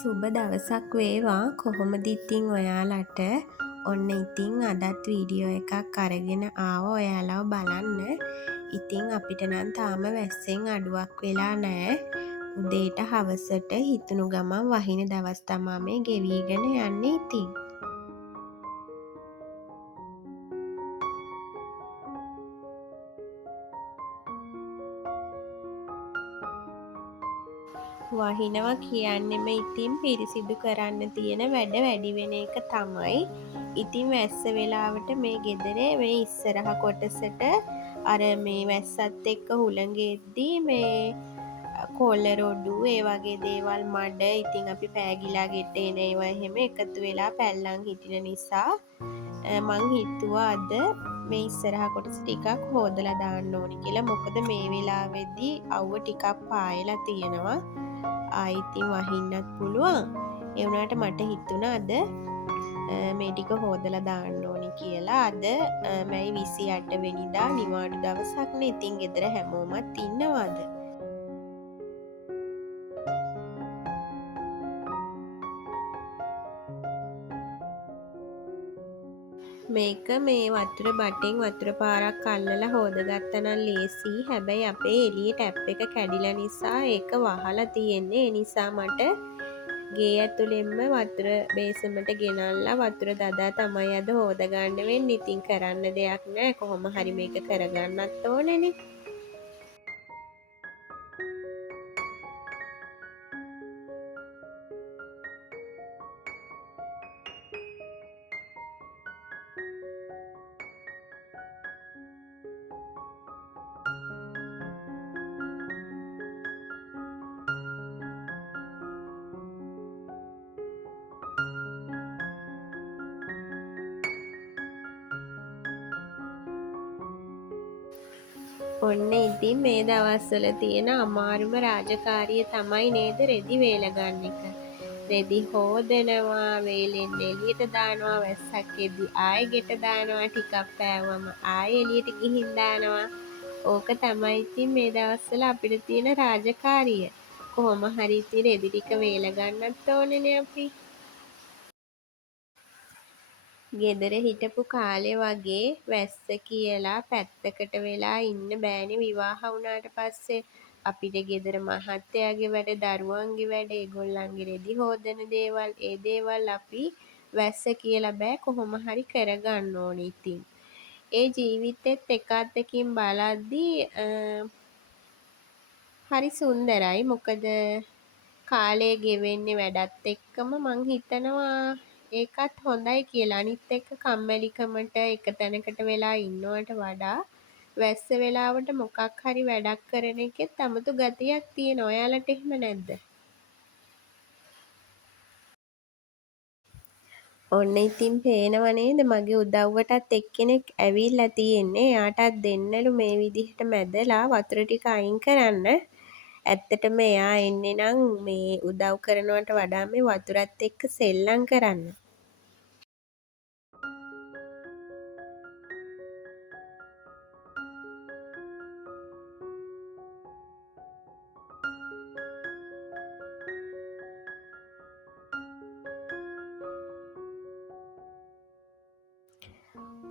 සුබ දවසක් වේවා. කොහොමද ඉතින් ඔයාලට? ඔන්න ඉතින් අදත් වීඩියෝ එකක් අරගෙන ආවා ඔයාලව බලන්න. ඉතින් අපිට නම් තාම වැස්සෙන් අඩුවක් වෙලා නෑ. උදේට හවසට හිතුණු ගමන් වහින දවස් තමා මේ ගෙවීගෙන යන්නේ ඉතින්. වහිනවා කියන්නෙම ඉතින් පිරිසිදු කරන්න තියෙන වැඩ වැඩි වෙන එක තමයි. ඉතින් වැස්ස වෙලාවට මේ ගෙදරේ මේ ඉස්සරහ කොටසට අර මේ වැස්සත් එක්ක හුළඟෙද්දී මේ කොල්ල රොඩු ඒ වගේ දේවල් මඩ ඉතින් අපි පෑගිලා ගෙට එන ඒවා එහෙම එකතු වෙලා පැල්ලම් හිටින නිසා මං හිතුවා අද මේ ඉස්සරහ කොටස ටිකක් හොදලා දාන්න ඕනි කියලා. මොකද මේ වෙලාවේදී අවුව ටිකක් පායලා තියෙනවා. ආයිතින් වහින්නත් පුළුවන්. ඒ වුණාට මට හිතුණා අද මේ ටික හොදලා දාන්න ඕනි කියලා. අද මැයි 28 වෙනිදා නිවාඩු දවසක් නේ. ඉතින් ගෙදර හැමෝමත් ඉන්නවාද? මේක මේ වතුර බටෙන් වතුර පාරක් අල්ලලා හොදගත්තා නම් ලේසි. හැබැයි අපේ එළියේ ටැප් එක කැඩිලා නිසා ඒක වහලා තියෙන්නේ. ඒ නිසා මට ගේ ඇතුළෙන්ම වතුර බේසමට ගෙනල්ලා වතුර දදා තමයි අද හොදගන්න වෙන්නේ. ඉතින් කරන්න දෙයක් නෑ. කොහොම හරි මේක කරගන්නත් ඕනේනේ. ඔන්න ඉතින් මේ දවස්වල තියෙන අමාරුම රාජකාරිය තමයි නේද රෙදි වේල ගන්න එක. රෙදි හොදනවා, වේලෙන් එළියට දානවා, වැස්සක් එද්දි ආයෙ ගෙට දානවා, ටිකක් පෑවම ආයෙ එළියට ගිහින් දානවා. ඕක තමයි ඉතින් මේ දවස්වල අපිට තියෙන රාජකාරිය. කොහොම හරි ඉතින් රෙදි ටික වේල ගන්නත් ඕනේනේ අපි. ගෙදර හිටපු කාලේ වගේ වැස්ස කියලා පැත්තකට වෙලා ඉන්න බෑනේ විවාහ වුණාට පස්සේ. අපිට ගෙදර මහත්තයාගේ වැඩ, දරුවන්ගේ වැඩ, ඒගොල්ලන්ගේ රෙදි හොදන දේවල්, ඒ දේවල් අපි වැස්ස කියලා බෑ කොහොම හරි කරගන්න ඕනේ ඉතින්. ඒ ජීවිතෙත් එක අතකින් බලද්දී හරි සුන්දරයි. මොකද කාලය ගෙවෙන්නේ වැඩත් එක්කම මං හිතනවා ඒකත් හොඳයි කියලා. අනිත් එක්ක කම්මැලිකමට එක තැනකට වෙලා ඉන්නවට වඩා වැස්ස වෙලාවට මොකක් හරි වැඩක් කරන එකෙත් අමුතු ගතියක් තියෙනවා. ඔයාලට එහෙම නැද්ද? ඔන්න ඉතින් පේනව නේද මගේ උදව්වටත් එක්කෙනෙක් ඇවිල්ලා තියෙන්නේ. එයාටත් දෙන්නලු මේ විදිහට මැදලා වතුර ටික අයින් කරන්න. ඇත්තටම එයා එන්නේ නම් මේ උදව් කරනවට වඩා මේ වතුරත් එක්ක සෙල්ලම් කරන්න.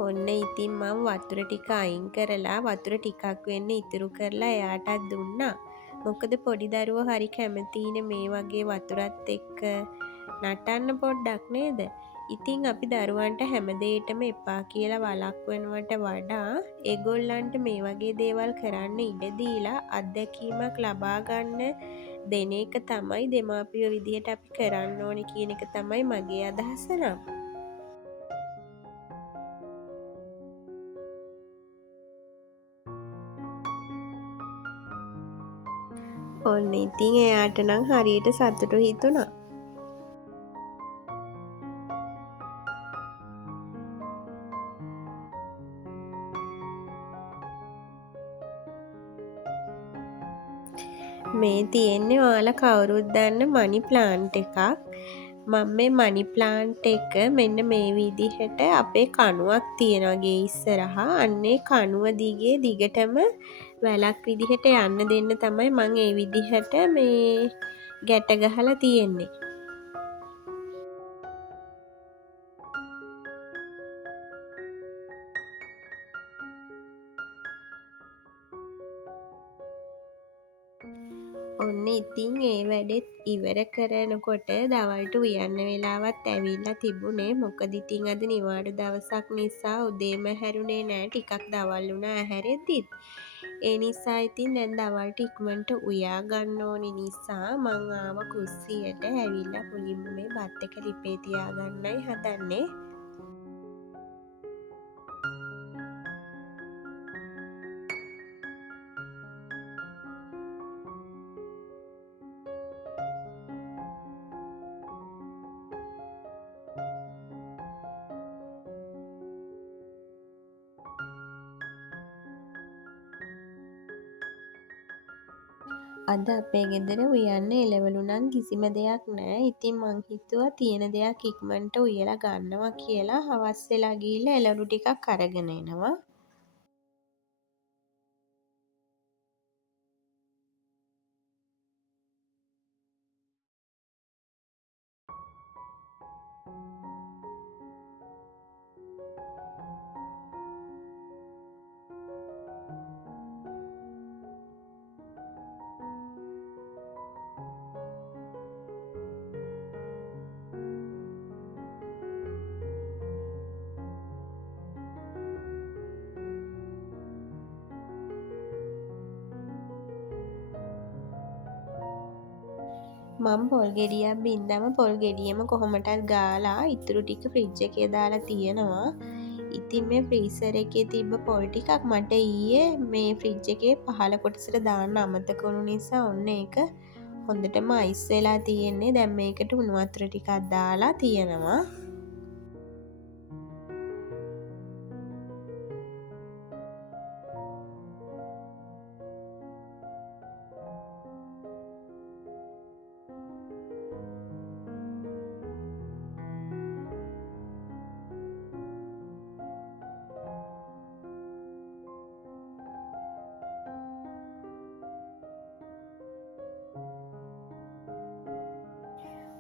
ඔන්න ඉතින් මං වතුර ටික අයින් කරලා වතුර ටිකක් වෙන්න ඉතුරු කරලා එයාටත් දුන්නා. මොකද පොඩි දරුවෝ හරි කැමතියිනේ මේ වගේ වතුරත් එක්ක නටන්න පොඩ්ඩක් නේද? ඉතින් අපි දරුවන්ට හැම දෙයකටම එපා කියලා වළක්වනවට වඩා ඒගොල්ලන්ට මේ වගේ දේවල් කරන්න ඉඩ දීලා අත්දැකීමක් ලබා ගන්න දෙන එක තමයි දෙමාපියෝ විදියට අපි කරන්න ඕනේ කියන එක තමයි මගේ අදහස නම්. ඔන්න ඉතින් එයාට නම් හරියට සතුටු හිතුණා. මේ තියෙන්නේ ඔයාලා කවුරුත් දන්න මනි ප්ලාන්ට් එකක්. මම මේ මනි ප්ලාන්ට් එක මෙන්න මේ විදිහට අපේ කණුවක් තියෙනවා ගේ ඉස්සරහා. අන්නේ කණුව දිගේ දිගටම වැලක් විදිහට යන්න දෙන්න තමයි මං ඒ විදිහට මේ ගැට ගහලා තියෙන්නේ. වැඩෙත් ඉවර කරනකොට දවල්ට උයන්න වෙලාවත් ඇවිල්ලා තිබුණේ. මොකද ඉතින් අද නිවාඩු දවසක් නිසා උදේම හැරුණේ නෑ ටිකක් දවල් වුණා ඇහැරෙද්දිත්. ඒ නිසා ඉතින් දැන් දවල්ට ඉක්මනට උයා ගන්න ඕනි නිසා මං ආවා කුස්සියට. ඇවිල්ලා මුලින්ම මේ බත් එක ලිපේ තියාගන්නයි හදන්නේ. අද අපේ ගෙදර උයන්න එළවලු නම් කිසිම දෙයක් නෑ. ඉතින් මං හිතුවා තියෙන දෙයක් ඉක්මනට උයලා ගන්නවා කියලා හවස් වෙලා ගිහිල්ලා එළවලු ටිකක් අරගෙන එනවා. මම පොල් ගෙඩියක් බින්දම පොල් ගෙඩියම කොහොමටත් ගාලා ඉතුරු ටික ෆ්‍රිජ් එකේ දාලා තියෙනවා. ඉතින් මේ ෆ්‍රීසර් එකේ තිබ්බ පොල් ටිකක් මට ඊයේ මේ ෆ්‍රිජ් එකේ පහළ කොටසට දාන්න අමතක වුණු නිසා ඔන්න ඒක හොඳටම අයිස් වෙලා තියෙන්නේ. දැන් මේකට උණු වතුර ටිකක් දාලා තියෙනවා.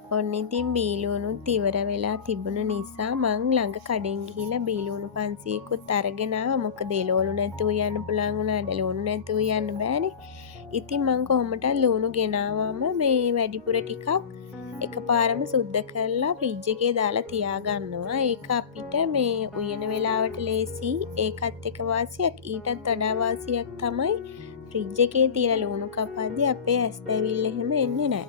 ඔන්න ඉතින් බීලුවනුත් ඉවර වෙලා තිබුණ නිසා මං ළඟ කඩෙන් ගිහිල්ලා බීලුවනු 500කුත් අරගෙන ආවා. මොකද එළවලු නැතුව යන්න පුළුවන් වුණාට ලුණු නැතුව යන්න බෑනේ. ඉතින් මං කොහොමටත් ලුණු ගෙනාවම මේ වැඩිපුර ටිකක් එකපාරම සුද්ධ කරලා ෆ්‍රිජ් එකේ දාලා තියාගන්නවා. ඒක අපිට මේ උයන වෙලාවට ලේසි. ඒකත් එක වාසියක්. ඊටත් වඩා වාසියක් තමයි ෆ්‍රිජ් එකේ තියෙන ලුණු කපද්දි අපේ ඇස් දැවිල්ල එහෙම එන්නේ නෑ.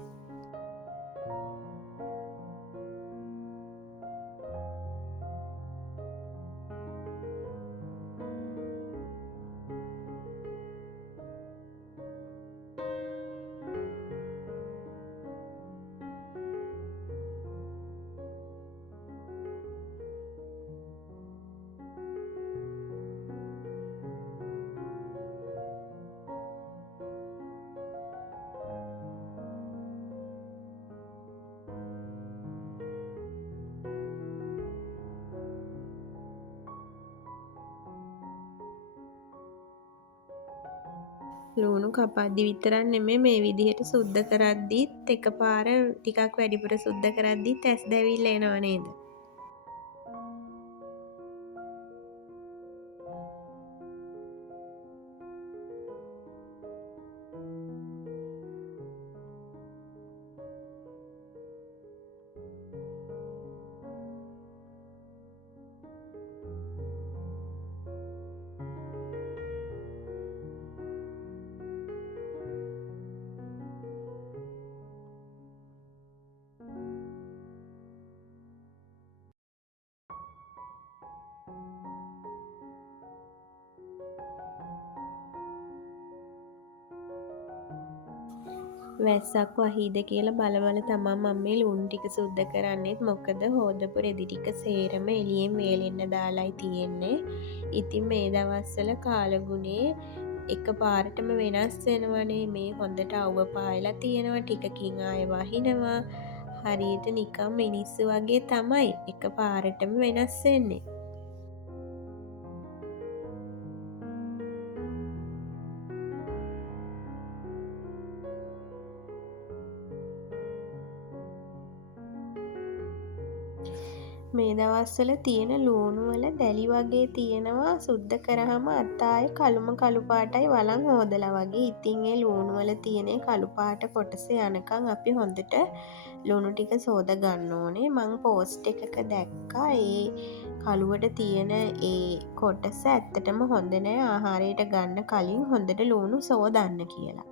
ලුණු කපද්දි විතරක් නෙමෙයි මේ විදිහට සුද්ධ කරද්දිත් එකපාර ටිකක් වැඩිපුර සුද්ධ කරද්දිත් ඇස් දැවිල්ල එනව නේද? වැස්සක් වහීද කියලා බල බල තමා මම මේ ලුණු ටික සුද්ධ කරන්නෙත්. මොකද හොදපු රෙදි ටික සේරම එළියෙන් වේලෙන්න දාලායි තියෙන්නේ. ඉතින් මේ දවස්වල කාලගුණේ එක පාරටම වෙනස් වෙනවනේ. මේ හොඳට අවුව පායලා තියෙනවා. ටිකකින් ආයෙ වහිනවා. හරියට නිකන් මිනිස්සු වගේ තමයි එක පාරටම වෙනස් වෙන්නේ. මේ දවස්වල තියෙන ලූණු වල දැලි වගේ තියෙනවා සුද්ද කරාම අතාය කළුම කළු පාටයි වලං හොදලා වගේ. ඉතින් ඒ ලූණු වල තියෙන කළු පාට කොටස යනකම් අපි හොඳට ලුණු ටික සෝද ගන්න ඕනේ. මං පෝස්ට් එකක දැක්කා ඒ කළුවට තියෙන ඒ කොටස ඇත්තටම හොඳ නෑ ආහාරයට ගන්න කලින් හොඳට ලුණු සෝදන්න කියලා.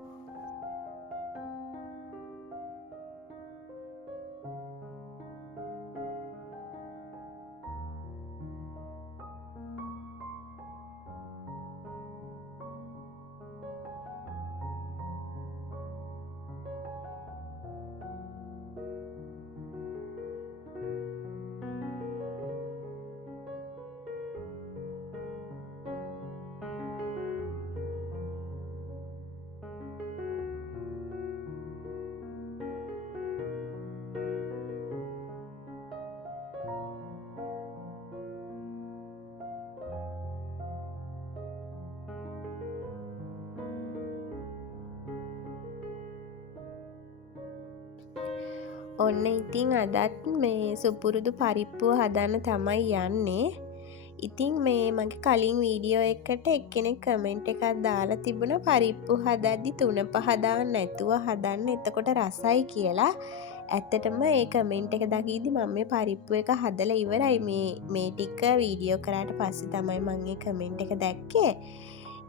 ඔන්න ඉතින් අදත් මේ සුපුරුදු පරිප්පුව හදන්න තමයි යන්නේ. ඉතින් මේ මගේ කලින් වීඩියෝ එකට එක්කෙනෙක් කමෙන්ට් එකක් දාලා තිබුණා පරිප්පු හදද්දි 3-5 දාන්න නැතුව හදන්න එතකොට රසයි කියලා. ඇත්තටම ඒ කමෙන්ට් එක දකිද්දි මම මේ පරිප්පු එක හදලා ඉවරයි. මේ ටික වීඩියෝ කරාට පස්සේ තමයි මම මේ කමෙන්ට් එක දැක්කේ.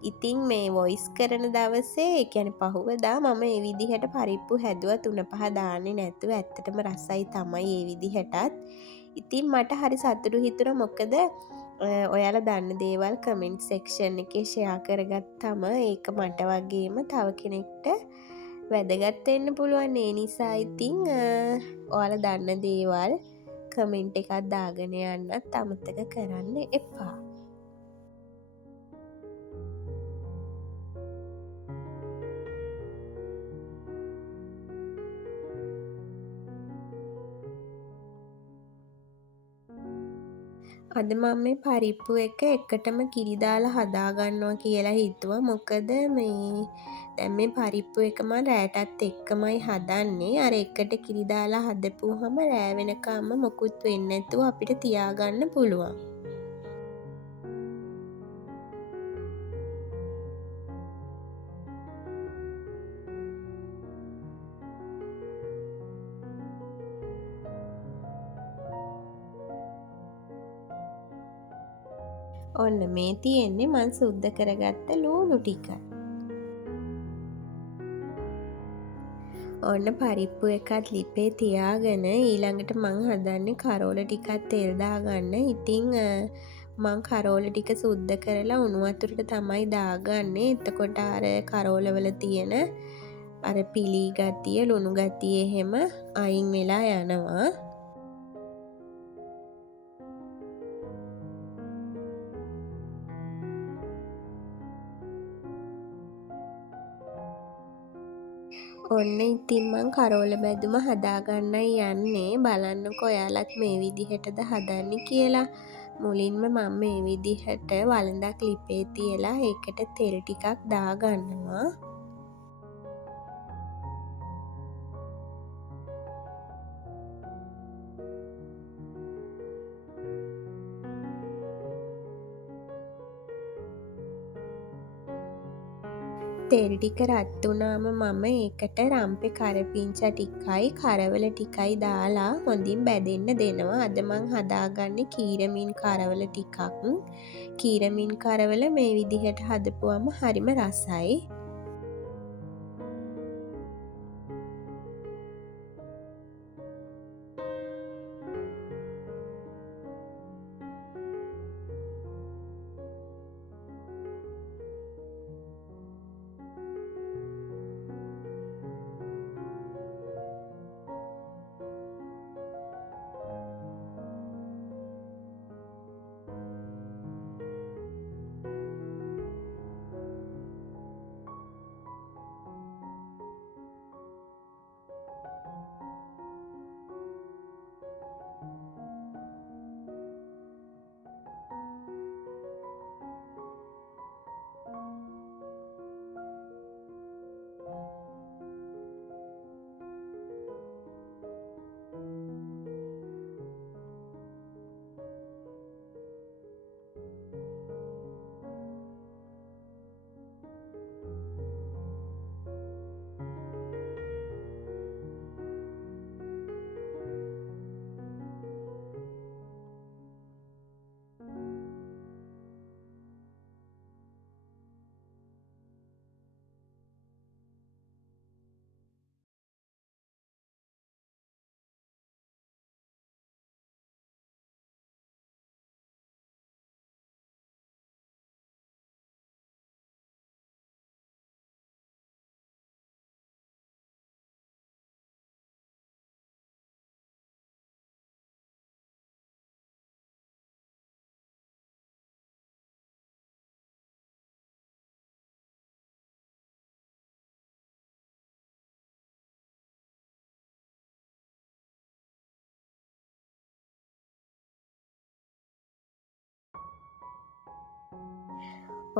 ඉතින් මේ වොයිස් කරන දවසේ ඒ කියන්නේ පහුවදා මම ඒ විදිහට පරිප්පු හැදුවා 3-5 දාන්නේ නැතුව. ඇත්තටම රසයි තමයි ඒ විදිහටත්. ඉතින් මට හරි සතුටු හිතුණා මොකද ඔයාලා දන්න දේවල් කමෙන්ට් සෙක්ෂන් එකේ ෂෙයා කරගත්තම ඒක මට වගේම තව කෙනෙක්ට වැදගත් වෙන්න පුළුවන්. ඒ නිසා ඉතින් ඔයාලා දන්න දේවල් කමෙන්ට් එකක් දාගෙන යන්නත් අමතක කරන්න එපා. අද මම මේ පරිප්පු එක එකටම කිරි දාලා හදාගන්නවා කියලා හිතුවා. මොකද මේ දැන් මේ පරිප්පු එක මම රෑටත් එක්කමයි හදන්නේ. අර එකට කිරි දාලා හදපුවාම රෑ වෙනකම්ම මොකුත් වෙන්නේ නැතුව අපිට තියාගන්න පුළුවන්. ඔන්න මේ තියෙන්නේ මං සුද්ද කරගත්ත ලූණු ටික. ඔන්න පරිප්පු එකත් ලිපේ තියාගෙන ඊළඟට මං හදන්නේ කරෝල ටිකක් තෙල් දාගන්න. ඉතින් මං කරෝල ටික සුද්ද කරලා උණු වතුරට තමයි දාගන්නේ. එතකොට අර කරෝල වල තියෙන අර පිලි ගතිය ලුණු ගතිය එහෙම අයින් වෙලා යනවා. ඔන්න ඉතින් මං කරෝල බැදුම හදාගන්නයි යන්නේ. බලන්නකො ඔයාලත් මේ විදිහටද හදන්නේ කියලා. මුලින්ම මම මේ විදිහට වළඳක් ලිපේ තියලා ඒකට තෙල් ටිකක් දාගන්නවා. තෙල් ටික රත් වුණාම මම ඒකට රම්පේ කරපිංචා ටිකයි කරවල ටිකයි දාලා හොඳින් බැදෙන්න දෙනවා. අද මං හදාගන්නේ කීරමින් කරවල ටිකක්. කීරමින් කරවල මේ විදිහට හදපුවම හරිම රසයි.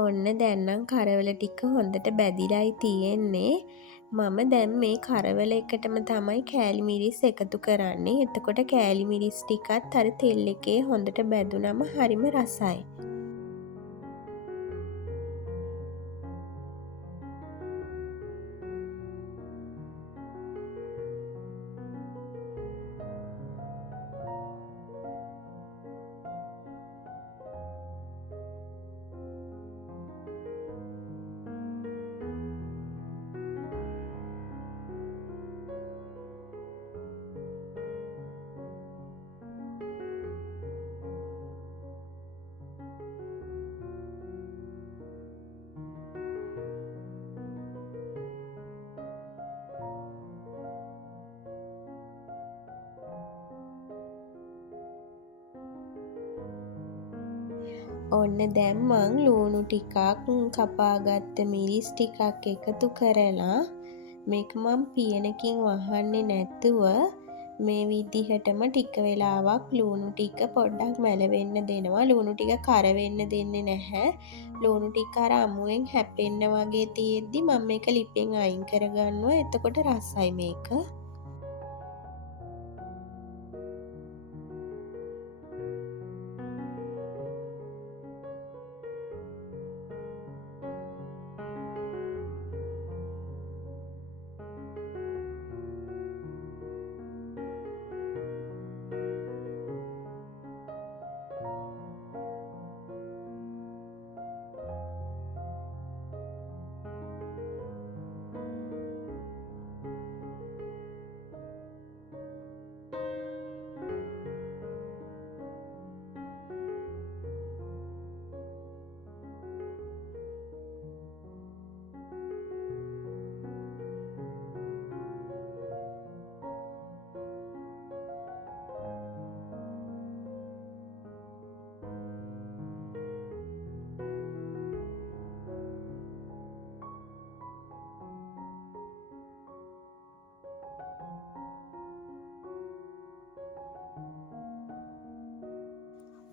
ඔන්න දැන් නම් කරවල ටික හොඳට බැදිලායි තියෙන්නේ. මම දැන් මේ කරවල එකටම තමයි කෑලි මිරිස් එකතු කරන්නේ. එතකොට කෑලි මිරිස් ටිකත් අර තෙල් එකේ හොඳට බැදුනම හරිම රසයි. ඔන්න දැන් මං ලූණු ටිකක් කපාගත්ත මිරිස් ටිකක් එකතු කරලා මේක මං පියනකින් වහන්නේ නැතුව මේ විදිහටම ටික වෙලාවක් ලූණු ටික පොඩ්ඩක් මැලවෙන්න දෙනවා. ලූණු ටික කර වෙන්න දෙන්නේ නැහැ. ලූණු ටික අර අමුවෙන් හැපෙන්න වගේ තියෙද්දි මම මේක ලිපෙන් අයින් කරගන්නවා. එතකොට රසයි මේක.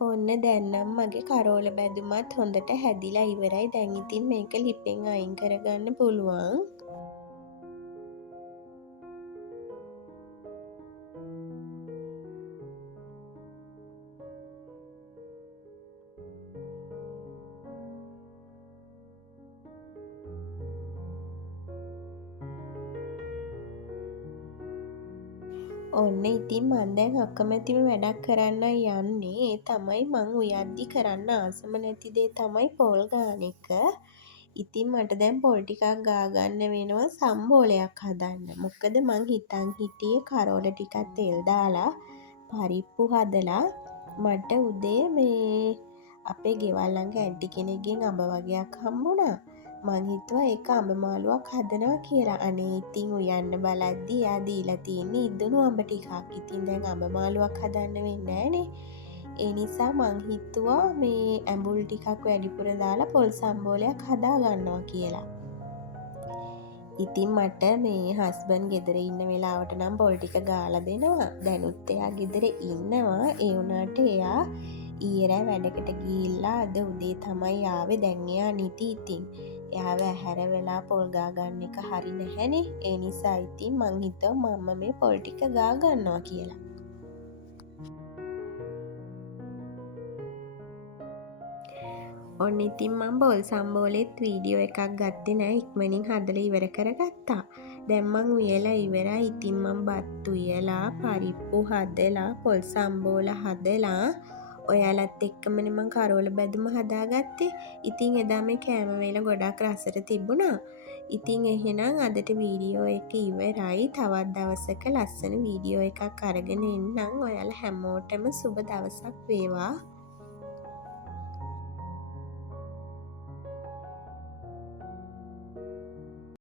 ඔන්න දැන් නම් මගේ කරෝල බැදුමත් හොඳට හැදිලා ඉවරයි. දැන් ඉතින් මේක ලිපෙන් අයින් කරගන්න පුළුවන්. ඔන්න ඉතින් මං දැන් අකමැතිම වැඩක් කරන්නයි යන්නේ. ඒ තමයි මං උයද්දි කරන්න ආසම නැති දේ තමයි පොල් ගාන එක. ඉතින් මට දැන් පොල් ටිකක් ගාගන්න වෙනවා සම්බෝලයක් හදන්න. මොකද මං හිතන් හිටියේ කරෝල ටිකක් තෙල් දාලා පරිප්පු හදලා මට උදේ මේ අපේ ගෙවල් ළඟ ඇන්ටි කෙනෙක්ගෙන් අඹ වගයක් හම්බුණා. මං හිතුවා ඒක අඹ මාළුවක් හදනවා කියලා. අනේ ඉතින් උයන්න බලද්දි එයා දීලා තියෙන්නේ ඉදුණු අඹ ටිකක්. ඉතින් දැන් අඹ මාළුවක් හදන්න වෙන්නේ නැහනේ. ඒ නිසා මං හිතුවා මේ ඇඹුල් ටිකක් වැඩිපුර දාලා පොල් සම්බෝලයක් හදා ගන්නවා කියලා. ඉතින් මට මේ හස්බන්ඩ් ගෙදර ඉන්න වෙලාවට නම් පොල් ටික ගාලා දෙනවා. දැනුත් එයා ගෙදර ඉන්නවා. ඒ වුණාට එයා ඊයේ රෑ වැඩකට ගිහිල්ලා අද උදේ තමයි ආවේ. දැන් එයා නිදි ඉතින්. එයාව ඇහැර වෙලා පොල් ගා ගන්න එක හරි නැහැනේ. ඒ නිසා ඉතින් මං හිතුවා මම මේ පොල් ටික ගා ගන්නවා කියලා. ඔන්න ඉතින් මං පොල් සම්බෝලෙත් වීඩියෝ එකක් ගත්තේ නෑ. ඉක්මනින් හදලා ඉවර කරගත්තා. දැන් මං උයලා ඉවරයි. ඉතින් මං බත් උයලා පරිප්පු හදලා පොල් සම්බෝල හදලා ඔයාලත් එක්කමනේ මං කරෝල බැදුම හදාගත්තේ. ඉතින් එදා මේ කෑම වේල ගොඩක් රසට තිබුණා. ඉතින් එහෙනම් අදට වීඩියෝ එක ඉවරයි. තවත් දවසක ලස්සන වීඩියෝ එකක් අරගෙන එන්නම්. ඔයාලා හැමෝටම සුබ දවසක් වේවා.